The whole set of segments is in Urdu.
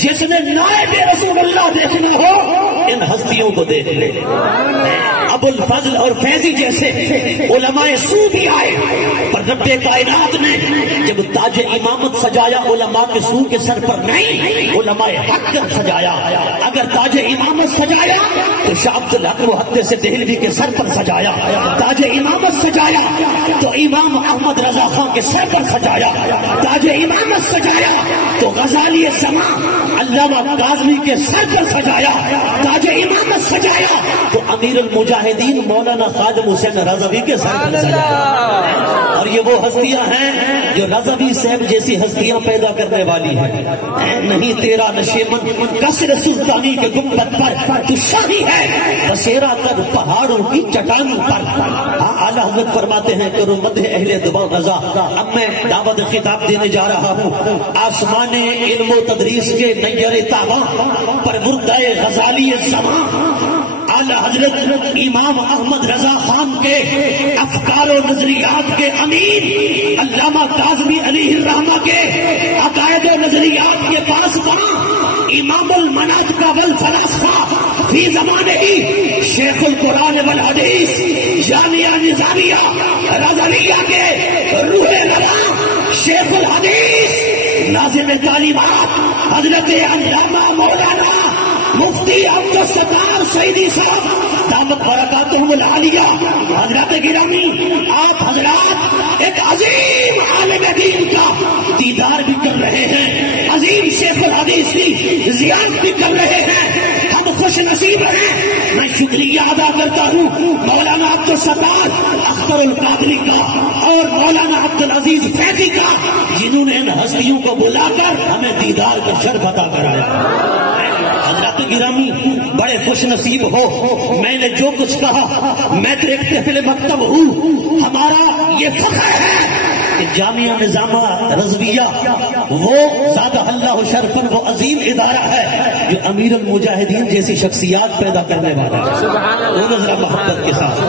جس نے نائب رسول اللہ دیکھنا ہو ان ہستیوں کو دیکھ لے. ابو الفضل اور فیضی جیسے علماء سو بھی آئے، پر رب کائنات نے جب تاج امامت سجایا علماء کے سو کے سر پر نہیں، علماء حق کر سجایا. اگر تاج امامت سجایا تو شاہ عبد الحق محدث دہلوی کے سر پر سجایا. تاج امامت سجایا تو امام احمد رضا خان کے سر پر سجایا. تاج امامت سجایا تو غزالی زمان علامہ کاظمی کے سر پر سجایا. تاج امامت سجایا تو امیر المجاہدین مولانا خادم حسین رضوی کے سر پر سجایا. اور یہ وہ ہستیاں ہیں جو رضوی صاحب جیسی ہستیاں پیدا کرنے والی ہیں. نہیں تیرا نشیمن قصر سلطانی کے گنبد پر تو شاہی ہے بسیرا کر پہاڑوں کی چٹانوں پر. اعلیٰ حضرت فرماتے ہیں کرو مدح اہل دبا رضا. اب میں دعوت خطاب دینے جا رہا ہوں. آسمان علم و تدریس کے نیر تاباں پر وردہ غزالی زمان اعلیٰ حضرت امام احمد رضا خان کے افکار و نظریات کے امین علامہ کاظمی علیہ الرحمہ کے عقائد و نظریات کے پاسباں امام المناطق والفلاسفہ فی زمانے ہی شیخ القرآن والحدیث جامعہ نظامیہ رضویہ کے روح رواں شیخ الحدیث ناظم تعلیمات حضرت علامہ مولانا مفتی عبدالستار سعیدی صاحب دامت برکاتہم العالیہ. حضرات گرامی، آپ حضرات ایک عظیم عالم دین کا دیدار بھی کر رہے ہیں، عظیم شیخ الحدیث کی زیارت بھی کر رہے ہیں. ہم خوش نصیب ہیں. میں شکریہ ادا کرتا ہوں مولانا عبدالستار اختر القادری کا اور مولانا عبدالعزیز فیضی کا، جنہوں نے ان ہستیوں کو بلا کر ہمیں دیدار کا شرف عطا کرایا. حضرات گرامی، بڑے خوش نصیب ہو. میں نے جو کچھ کہا، میں تو ایک طفل مکتب ہوں. ہمارا یہ فخر ہے کہ جامعہ نظامہ رضویہ وہ زیادہ اللہ شرفن وہ عظیم ادارہ ہے جو امیر المجاہدین جیسی شخصیات پیدا کرنے والا ہے. وہ ذرا محبت کے ساتھ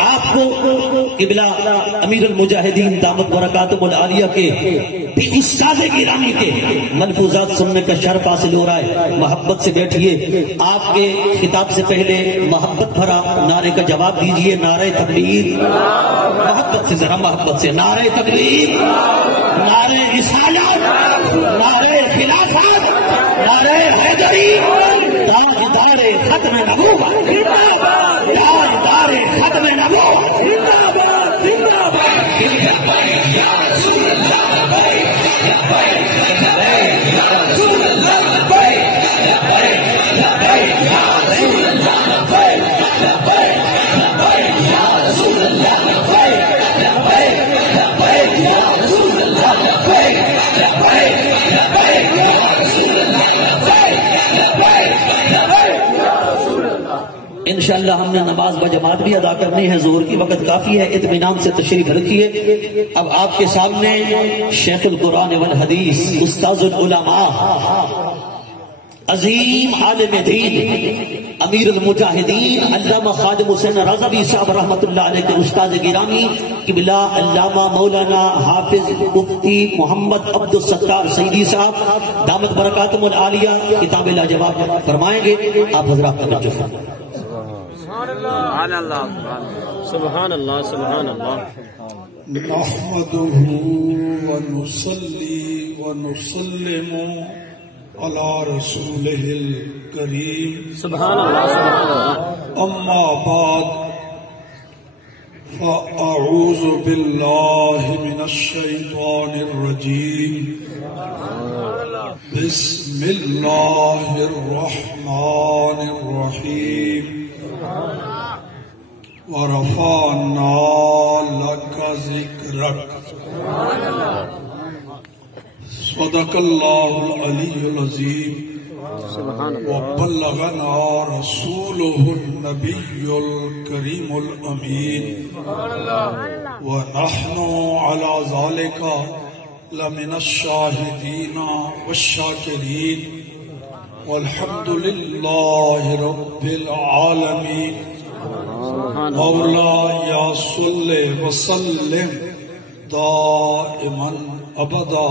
آپ کو قبلہ امیر المجاہدین دامت برکاتہم العالیہ کے بھی استاد گرامی کے ملفوظات سننے کا شرف حاصل ہو رہا ہے. محبت سے بیٹھیے. آپ کے خطاب سے پہلے محبت بھرا نعرے کا جواب دیجئے. نعرہ تکبیر. محبت سے، ذرا محبت سے. نعرہ تکبیر، نعرہ رسالت، نعرہ خلافت، نعرہ حیدری. تاجدار ختم نبوت، تاجدار ختم نبوت. انشاءاللہ ہم نے نماز بجماعت بھی ادا کرنی ہے. ظہر کی وقت کافی ہے. اطمینان سے تشریف رکھیے. اب آپ کے سامنے شیخ القرآن والحدیث استاذ العلماء عظیم عالم دین امیر المجاہدین علامہ خادم حسین رضوی صاحب رحمۃ اللہ علیہ کے استاد گرامی قبلہ علامہ مولانا حافظ مفتی محمد عبدالستار سعیدی صاحب دامت برکاتہم العالیہ کتاب لاجواب فرمائیں گے. آپ حضرات توجہ فرمائیں. سبحان اللہ، سبحان اللہ، سبحان اللہ. نحمده ونصلي ونسلم على رسوله الكريم. سبحان اللہ، سبحان اللہ. اما بعد فاعوذ بالله من الشيطان الرجيم. بسم الله الرحمن الرحيم. ورفعنا لك ذكرك. صدق الله العلي العظيم. وبلغنا رسوله النبي الكريم الأمين. ونحن على ذلك لمن الشاهدين والشاكرين. والحمد لله رب العالمين. مولاي صل وسلم دائما ابدا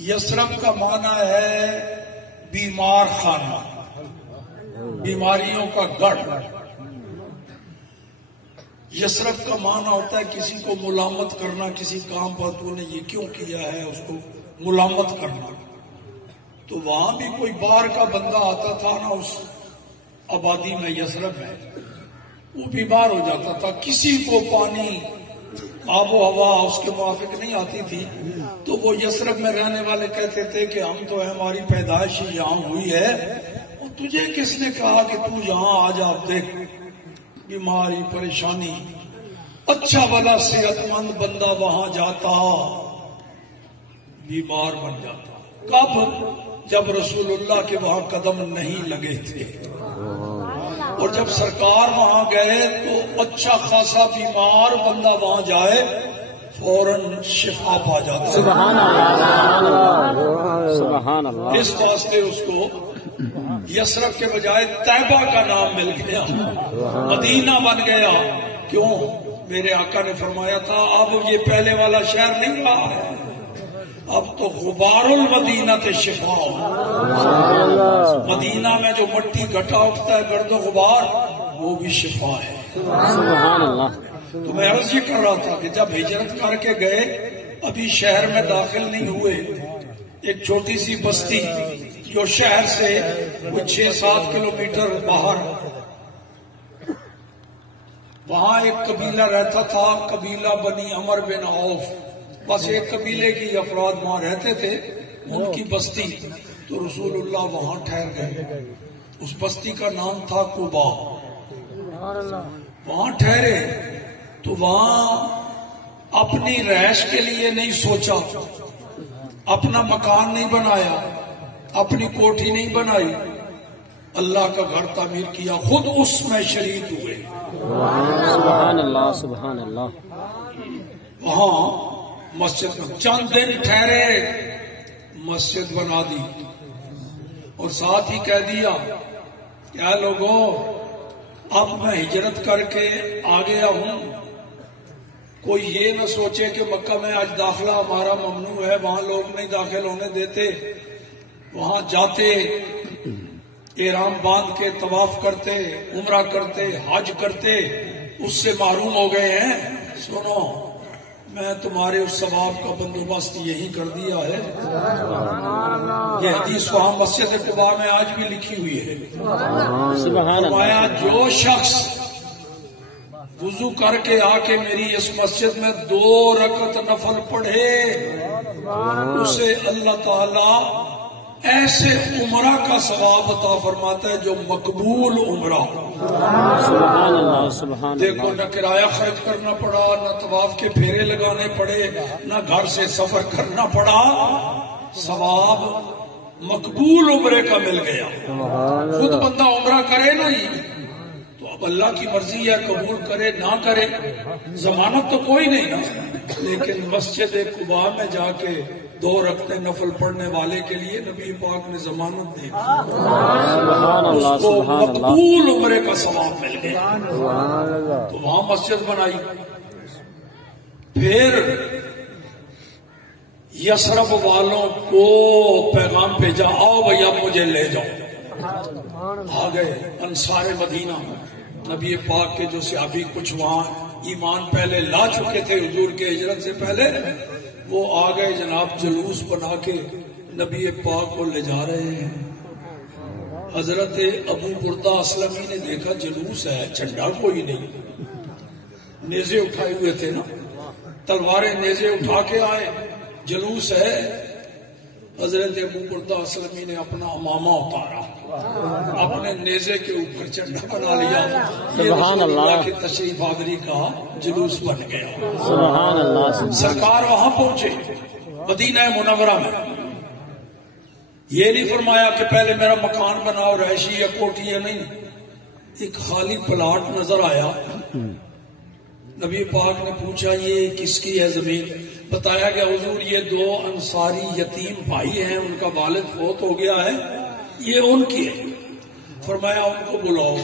یثرب کا معنی ہے بیمار خانہ، بیماریوں کا گڑھ۔ یثرب کا معنی ہوتا ہے کسی کو ملامت کرنا، کسی کام پر تو نے یہ کیوں کیا ہے، اس کو ملامت کرنا۔ تو وہاں بھی کوئی باہر کا بندہ آتا تھا نا، اس آبادی میں یثرب ہے، وہ بیمار ہو جاتا تھا، کسی کو پانی آب و ہوا اس کے موافق نہیں آتی تھی، تو وہ یثرب میں رہنے والے کہتے تھے کہ ہم تو ہماری پیدائش یہاں ہوئی ہے، اور تجھے کس نے کہا کہ تو یہاں آ جا، دیکھ بیماری پریشانی۔ اچھا والا صحت مند بندہ وہاں جاتا بیمار بن جاتا۔ کب؟ جب رسول اللہ کے وہاں قدم نہیں لگے تھے، اور جب سرکار وہاں گئے تو اچھا خاصا بیمار بندہ وہاں جائے فوراً شفا پا جاتا۔ سبحان اللہ، سبحان اللہ۔ اس واسطے اس کو یثرب کے بجائے طیبہ کا نام مل گیا، مدینہ بن گیا۔ کیوں؟ میرے آقا نے فرمایا تھا اب یہ پہلے والا شہر نہیں رہا ہے، اب تو غبار المدینہ تے شفا ہو۔ مدینہ میں جو مٹی گھٹا اٹھتا ہے، گرد و غبار، وہ بھی شفا ہے۔ سبحان اللہ۔ تو میں عرض یہ کر رہا تھا کہ جب ہجرت کر کے گئے، ابھی شہر میں داخل نہیں ہوئے، ایک چھوٹی سی بستی جو شہر سے 6-7 کلومیٹر باہر، وہاں ایک قبیلہ رہتا تھا، قبیلہ بنی عمر بن عوف۔ بس ایک قبیلے کی افراد وہاں رہتے تھے، ان کی بستی۔ تو رسول اللہ وہاں ٹھہر گئے، اس بستی کا نام تھا قبا۔ وہاں ٹھہرے تو وہاں اپنی رہائش کے لیے نہیں سوچا، اپنا مکان نہیں بنایا، اپنی کوٹھی نہیں بنائی، اللہ کا گھر تعمیر کیا، خود اس میں شریک ہوئے۔ سبحان اللہ، سبحان اللہ۔ وہاں مسجد میں چند دن ٹھہرے، مسجد بنا دی، اور ساتھ ہی کہہ دیا کیا لوگوں، اب میں ہجرت کر کے آ گیا ہوں، کوئی یہ نہ سوچے کہ مکہ میں آج داخلہ ہمارا ممنوع ہے، وہاں لوگ نہیں داخل ہونے دیتے، وہاں جاتے احرام باندھ کے طواف کرتے، عمرہ کرتے، حج کرتے، اس سے محروم ہو گئے ہیں۔ سنو، میں تمہارے اس ثواب کا بندوبست یہی کر دیا ہے۔ یہ حدیث وہاں مسجد قباء میں آج بھی لکھی ہوئی ہے۔ سبحان اللہ۔ فرمایا جو شخص وضو کر کے آ کے میری اس مسجد میں 2 رکعت نفل پڑھے، اسے اللہ تعالی ایسے عمرہ کا ثواب عطا فرماتا ہے جو مقبول عمرہ۔ سبحان اللہ، سبحان اللہ۔ دیکھو، نہ کرایہ خرچ کرنا پڑا، نہ طواف کے پھیرے لگانے پڑے، نہ گھر سے سفر کرنا پڑا، ثواب مقبول عمرے کا مل گیا۔ خود بندہ عمرہ کرے نا ہی تو اب اللہ کی مرضی ہے، قبول کرے نہ کرے، ضمانت تو کوئی نہیں نا۔ لیکن مسجد قباء میں جا کے 2 رکعتیں نفل پڑھنے والے کے لیے نبی پاک نے ضمانت دی، سبحان اللہ، اس کو سبحان اللہ۔ مقبول عمرے کا ثواب مل گیا۔ تو وہاں مسجد بنائی۔ پھر یثرب والوں کو پیغام بھیجا، آؤ بھیا مجھے لے جاؤ۔ آ گئے انصار مدینہ، نبی پاک کے جو صحابی کچھ وہاں ایمان پہلے لا چکے تھے حضور کے ہجرت سے پہلے، وہ آ گئے جناب، جلوس بنا کے نبی پاک کو لے جا رہے ہیں۔ حضرت ابو بردہ اسلمی نے دیکھا جلوس ہے، جھنڈا کوئی نہیں، نیزے اٹھائے ہوئے تھے نا، تلواریں نیزے اٹھا کے آئے، جلوس ہے۔ حضرت ابو بردہ اسلمی نے اپنا امامہ اتارا، اپنے نیزے کے اوپر جھنڈا بنا لیا، یہ رسول اللہ کی تشریف آوری کا جلوس بن گیا۔ سبحان اللہ۔ سرکار وہاں پہنچے مدینہ منورہ میں، یہ نہیں فرمایا کہ پہلے میرا مکان بناؤ، رہائشی یا کوٹھی یا نہیں، ایک خالی پلاٹ نظر آیا۔ نبی پاک نے پوچھا یہ کس کی ہے زمین؟ بتایا کہ حضور یہ 2 انصاری یتیم بھائی ہیں، ان کا والد فوت ہو گیا ہے، یہ ان کی ہے۔ فرمایا ان کو بلاؤ۔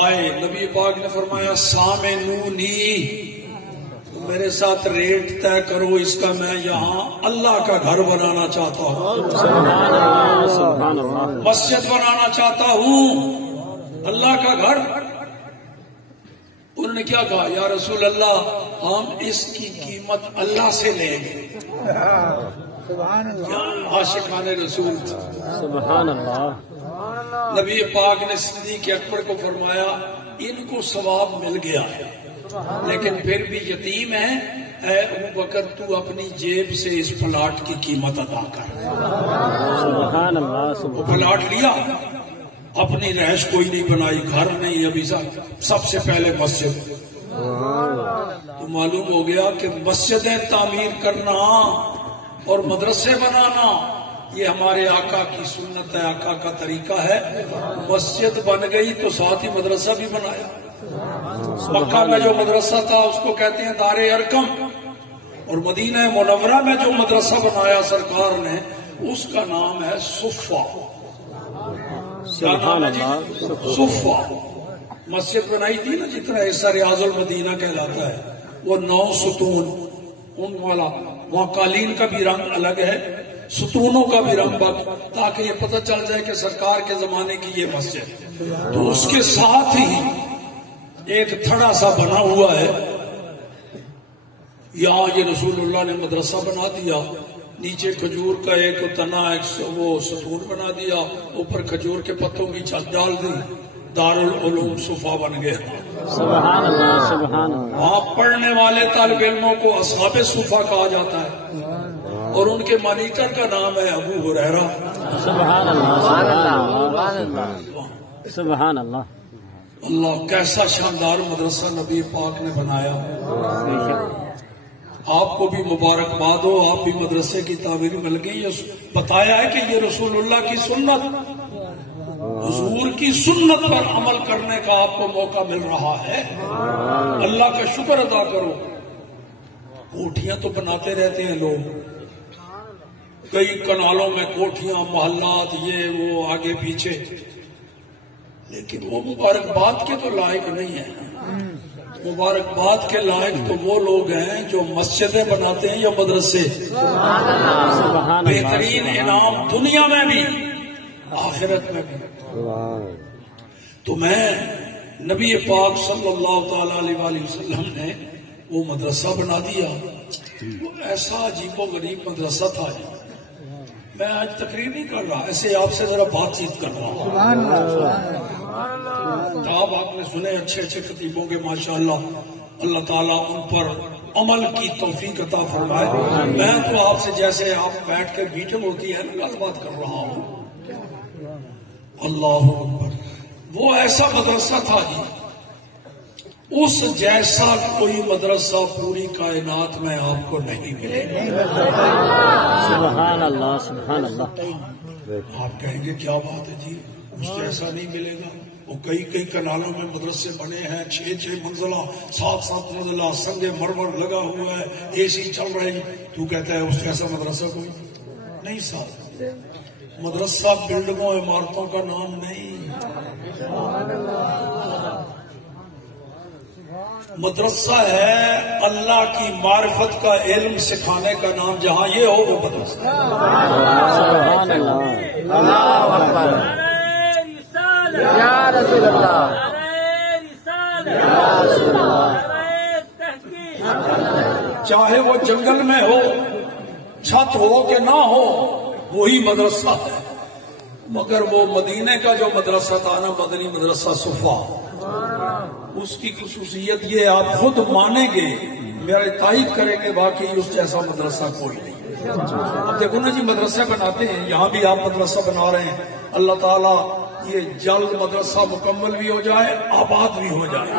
آئے، نبی پاک نے فرمایا سامنونی، میرے ساتھ ریٹ طے کرو اس کا، میں یہاں اللہ کا گھر بنانا چاہتا ہوں، سبحان اللہ مسجد بنانا چاہتا ہوں، اللہ کا گھر۔ انہوں نے کیا کہا؟ یا رسول اللہ ہم اس کی قیمت اللہ سے لیں گے۔ عاشقان رسول تھا۔ سبحان اللہ نبی پاک نے صدیق اکبر کو فرمایا ان کو ثواب مل گیا ہے لیکن پھر بھی یتیم ہے، اے ابو بکر تو اپنی جیب سے اس پلاٹ کی قیمت ادا کر۔ سبحان اللہ وہ پلاٹ لیا، اپنی رہائش کوئی نہیں بنائی، گھر نہیں، ابھی سب سے پہلے مسجد۔ تو معلوم ہو گیا کہ مسجدیں تعمیر کرنا اور مدرسے بنانا یہ ہمارے آقا کی سنت ہے، آقا کا طریقہ ہے۔ مسجد بن گئی تو ساتھ ہی مدرسہ بھی بنایا۔ مکہ میں جو مدرسہ تھا اس کو کہتے ہیں دار ارقم، اور مدینہ منورہ میں جو مدرسہ بنایا سرکار نے اس کا نام ہے صفہ۔ کیا نام ہے جی؟ صفہ۔ مسجد بنائی تھی نا جتنا حصہ ریاض المدینہ کہلاتا ہے، وہ 9 ستون ان والا، وہاں قالین کا بھی رنگ الگ ہے، ستونوں کا بھی رنگ الگ، تاکہ یہ پتہ چل جائے کہ سرکار کے زمانے کی یہ مسجد۔ تو اس کے ساتھ ہی ایک تھڑا سا بنا ہوا ہے، یہاں یہ رسول اللہ نے مدرسہ بنا دیا، نیچے کھجور کا ایک تنا ایک وہ ستون بنا دیا، اوپر کھجور کے پتوں کی چھت ڈال دی، دارالعلوم صفہ بن گیا۔ سبحان اللہ سبحان اللہ وہاں پڑھنے والے طالب علموں کو اصحاب صفہ کہا جاتا ہے، اور ان کے مانیٹر کا نام ہے ابو ہریرہ۔ سبحان اللہ سبحان اللہ اللہ کیسا شاندار مدرسہ نبی پاک نے بنایا۔ آپ کو بھی مبارکباد ہو، آپ بھی مدرسے کی تعمیر مل گئی۔ بتایا ہے کہ یہ رسول اللہ کی سنت، حضور کی سنت پر عمل کرنے کا آپ کو موقع مل رہا ہے، اللہ کا شکر ادا کرو۔ کوٹھیاں تو بناتے رہتے ہیں لوگ، کئی کنالوں میں کوٹھیاں، محلات، یہ وہ آگے پیچھے، لیکن وہ مبارکباد کے تو لائق نہیں ہے۔ مبارکباد کے لائق تو وہ لوگ ہیں جو مسجدیں بناتے ہیں یا مدرسے۔ بہترین انعام دنیا میں بھی آخرت میں بھی۔ تو میں نبی پاک صلی اللہ تعالی علیہ وسلم نے وہ مدرسہ بنا دیا، وہ ایسا عجیب و غریب مدرسہ تھا۔ میں آج تقریر نہیں کر رہا، ایسے آپ سے ذرا بات چیت کر رہا ہوں۔ کتاب آپ نے سنے اچھے اچھے خطیبوں کے، ماشاءاللہ، اللہ تعالیٰ ان پر عمل کی توفیق عطا فرمائے۔ میں تو آپ سے جیسے آپ بیٹھ کے میٹنگ ہوتی ہے نا گل بات کر رہا ہوں۔ اللہ اکبر، وہ ایسا مدرسہ تھا جی، اس جیسا کوئی مدرسہ پوری کائنات میں آپ کو نہیں ملے گا۔ سبحان اللہ سبحان اللہ آپ کہیں گے کیا بات ہے جی، اس جیسا نہیں ملے گا؟ وہ کئی کنالوں میں مدرسے بنے ہیں، 6 منزلہ 7 منزلہ، سنگ مرمر لگا ہوا ہے، اے سی چل رہے ہیں، تو کہتا ہے اس جیسا مدرسہ کوئی نہیں۔ صاحب مدرسہ بلڈنگوں عمارتوں کا نام نہیں، مدرسہ ہے اللہ کی معرفت کا علم سکھانے کا نام۔ جہاں یہ ہو وہ مدرسہ۔ سبحان اللہ اللہ اکبر یا رسول اللہ یا رسول اللہ۔ چاہے وہ جنگل میں ہو، چھت ہو کہ نہ ہو، وہی مدرسہ ہے۔ مگر وہ مدینے کا جو مدرسہ تھا نا، مدنی مدرسہ صفہ، اس کی خصوصیت یہ آپ خود مانیں گے، میرے تائید کریں گے، واقعی اس جیسا مدرسہ کوئی نہیں۔ اب دیکھو نا جی، مدرسے بناتے ہیں، یہاں بھی آپ مدرسہ بنا رہے ہیں، اللہ تعالیٰ یہ جلد مدرسہ مکمل بھی ہو جائے، آباد بھی ہو جائے۔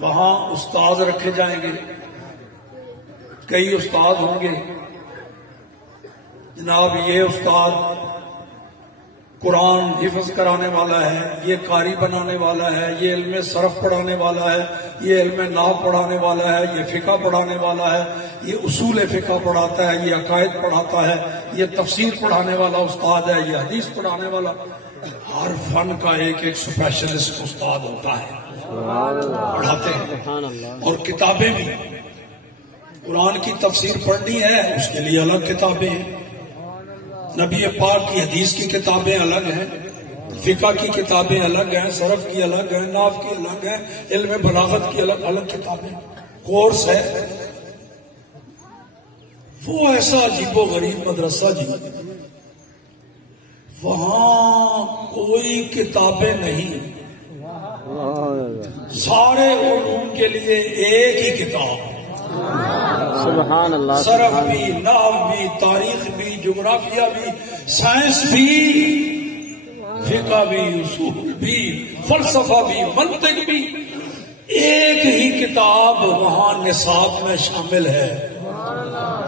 وہاں استاد رکھے جائیں گے، کئی استاد ہوں گے، جناب یہ استاد قرآن حفظ کرانے والا ہے، یہ قاری بنانے والا ہے، یہ علم صرف پڑھانے والا ہے، یہ علم نحو پڑھانے والا ہے، یہ فقہ پڑھانے والا ہے، یہ اصول فقہ پڑھاتا ہے، یہ عقائد پڑھاتا ہے، یہ تفسیر پڑھانے والا استاد ہے، یہ حدیث پڑھانے والا۔ ہر فن کا ایک اسپیشلسٹ استاد ہوتا ہے۔ پڑھاتے ہیں، سبحان اللہ، اور کتابیں بھی. قرآن کی تفسیر پڑھنی ہے اس کے لیے الگ کتابیں ہیں، نبی پاک کی حدیث کی کتابیں الگ ہیں، فقہ کی کتابیں الگ ہیں، صرف کی الگ ہیں، نحو کی الگ ہیں، علم بلاغت کی الگ الگ کتابیں، کورس ہے. وہ ایسا عجیب و غریب مدرسہ جی، وہاں کوئی کتابیں نہیں، سارے علوم کے لیے ایک ہی کتاب، سبحان اللہ، صرف بھی، نحو بھی، تاریخ بھی، جغرافیہ بھی، سائنس بھی، فقہ بھی، اصول بھی، فلسفہ بھی، منطق بھی، ایک ہی کتاب وہاں نصاب میں شامل ہے،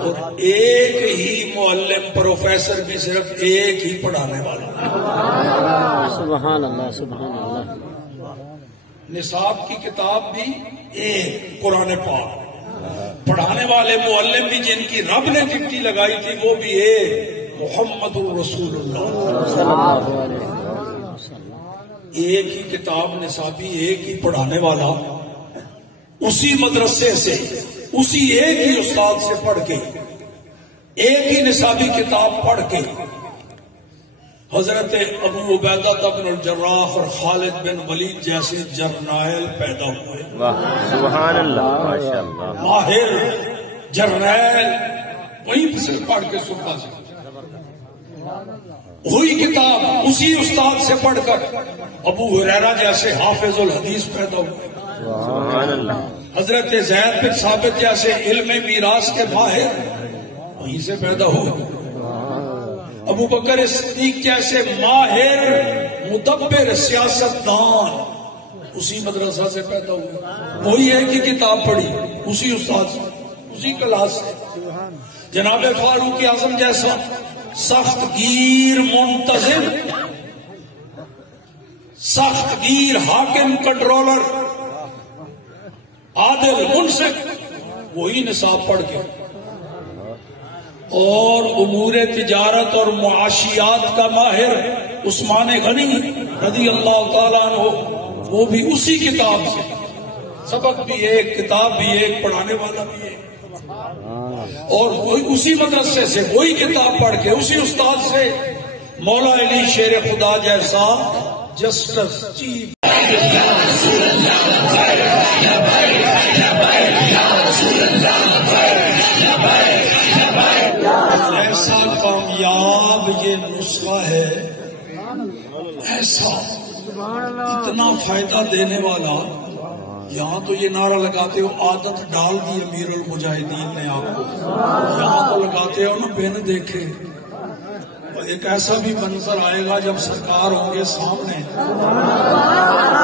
اور ایک ہی معلم پروفیسر بھی صرف ایک ہی پڑھانے والا. سبحان اللہ، سبحان اللہ، نصاب کی کتاب بھی ایک قرآن پاک، پڑھانے والے معلم بھی جن کی رب نے ڈپٹی لگائی تھی وہ بھی ایک، محمد الرسول اللہ. صلی اللہ علیہ وسلم. ایک ہی کتاب نصابی، ایک ہی پڑھانے والا، اسی مدرسے سے، اسی ایک ہی استاد سے پڑھ کے، ایک ہی نصابی کتاب پڑھ کے حضرت ابو عبیدہ بن الجراح اور خالد بن ولید جیسے جرنیل پیدا ہوئے. سبحان اللہ، ماشاء اللہ، ماہر جرنیل وہیں سے پڑھ کے سنتا سے، وہی کتاب اسی استاد سے پڑھ کر ابو ہریرہ جیسے حافظ الحدیث پیدا ہوئے. سبحان اللہ، حضرت زید بن ثابت جیسے علم میراث کے ماہر وہیں سے پیدا ہوئے. ابو بکر صدیق جیسے ماہر مدبر سیاست دان اسی مدرسہ سے پیدا ہوئے. وہی ایک ہی کتاب پڑھی اسی استاد سے، اسی کلاس سے. جناب فاروق اعظم جیسا سخت گیر منتظم، سخت گیر حاکم، کنٹرولر، عادل، منصف، وہی نصاب پڑھ کے اور امور تجارت اور معاشیات کا ماہر عثمان غنی رضی اللہ تعالیٰ عنہ، وہ بھی اسی کتاب سے، سبق بھی ایک، کتاب بھی ایک، پڑھانے والا بھی ایک، اور وہی اسی مدرسے سے وہی کتاب پڑھ کے اسی استاد سے مولا علی شیر خدا جیسا جسٹس چیف ایسا کامیاب یہ نسخہ ہے، ایسا اتنا فائدہ دینے والا. یہاں تو یہ نعرہ لگاتے ہو عادت ڈال دی امیر المجاہدین نے آپ کو، یہاں تو لگاتے ہو نا بن دیکھے. اور ایک ایسا بھی منظر آئے گا جب سرکار ہوں گے سامنے،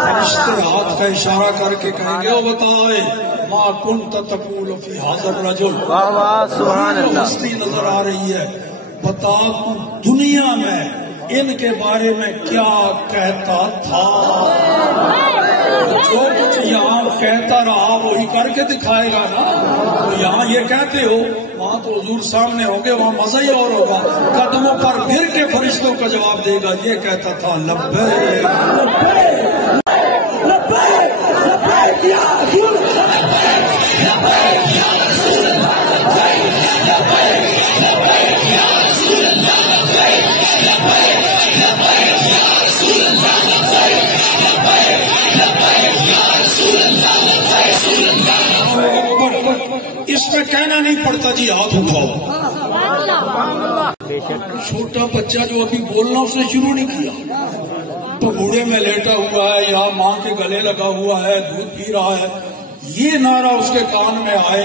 فرشتے ہاتھ کا اشارہ کر کے کہیں گے او بتائے ما کنت تقول فی ھذا الرجل، واہ واہ، سبحان اللہ، ہستی نظر آ رہی ہے، بتا تو دنیا میں ان کے بارے میں کیا کہتا تھا. جو کچھ یہاں کہتا رہا وہی کر کے دکھائے گا نا. تو یہاں یہ کہتے ہو، وہاں تو حضور سامنے ہوگے، وہاں مزہ ہی اور ہوگا. قدموں پر گر کے فرشتوں کا جواب دے گا، یہ کہتا تھا لبیک لبیک یا رسول اس میں کہنا نہیں پڑتا جی ہاتھ اٹھاؤ. چھوٹا بچہ جو ابھی بولنا اس نے شروع نہیں کیا تو بوڑھے میں لیٹا ہوا ہے یا ماں کے گلے لگا ہوا ہے، دودھ پی رہا ہے، یہ نعرہ اس کے کان میں آئے،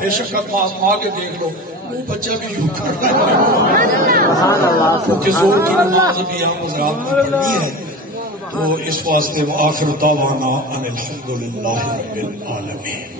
بے شک آزما کے دیکھ لو وہ بچہ بھی یوں کر رہا ہے. کیونکہ زور کی نماز ابھی آپ حضرات میں پڑھنی ہے. تو اس واسطے آخر دعوانا ان الحمدللہ رب العالمین.